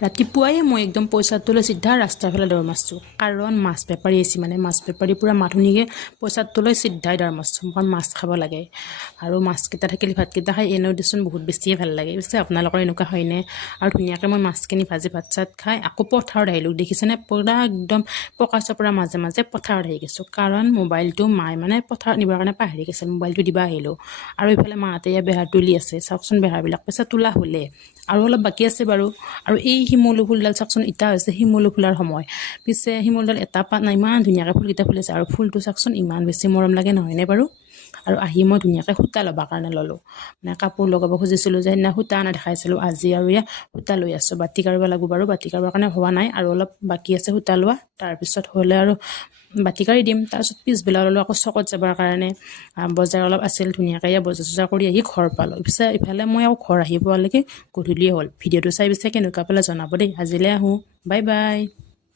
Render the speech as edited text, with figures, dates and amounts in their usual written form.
ৰাতিপুৱাই মই একদম পইচাটো লৈ চিধা ৰাস্তাৰ ফালে দৌৰ মাৰিছোঁ কাৰণ মাছ বেপাৰী আহিছে মানে মাছ বেপাৰী পূৰা মাথুনিকে পইচাটো লৈ চিধাই দৌৰ মাৰিছোঁ কাৰণ মাছ খাব লাগে আৰু মাছকেইটা থাকিলে ভাতকেইটা খাই এনেও দেচোন বহুত বেছিয়ে ভাল লাগে পিছে আপোনালোকৰ এনেকুৱা হয়নে আৰু ধুনীয়াকৈ মই মাছখিনি ভাজি ভাত চাত খাই আকৌ পথাৰত আহিলোঁ দেখিছেনে পূৰা একদম পকা চপৰা মাজে মাজে পথাৰত আহি গৈছোঁ কাৰণ মোবাইলটো মায়ে মানে পথাৰত নিবৰ কাৰণে পাহৰি গৈছিল মোবাইলটো দিব আহিলোঁ আৰু এইফালে মাহঁতে বেহাৰ তুলি আছে চাওকচোন বেহাৰবিলাক পিছে তোলা হ'লে আৰু অলপ বাকী আছে বাৰু আৰু এই শিমলু ফুলডাল চাওকচোন ইটা হৈছে শিমলু ফুলাৰ সময় পিছে শিমলুডাল এটা পাত নাই ইমান ধুনীয়াকৈ ফুলকেইটা ফুলিছে আৰু ফুলটো চাওকচোন ইমান বেছি মৰম লাগে নহয়নে বাৰু আৰু আহি মই ধুনীয়াকৈ সূতা ল'বৰ কাৰণে ল'লোঁ মানে কাপোৰ লগাব খুজিছিলোঁ যে সেইদিনা সূতা আনা দেখাইছিলোঁ আজি আৰু এয়া সূতা লৈ আছোঁ বাতি কাঢ়িব লাগিব বাৰু বাতি কাঢ়িবৰ কাৰণে হোৱা নাই আৰু অলপ বাকী আছে সূতা লোৱা তাৰপিছত হ'লে আৰু বাতি কাঢ়ি দিম তাৰপিছত পিছবেলা ল'লোঁ আকৌ চকত যাবৰ কাৰণে বজাৰ অলপ আছিল ধুনীয়াকৈ বজাৰ চজাৰ কৰি আহি ঘৰ পালোঁ পিছে ইফালে মই আকৌ ঘৰ আহি পোৱালৈকে গধূলিয়ে হ'ল ভিডিঅ'টো চাই পিছে কেনেকুৱা পালে জনাব দেই আজিলৈ আহোঁ বাই বাই।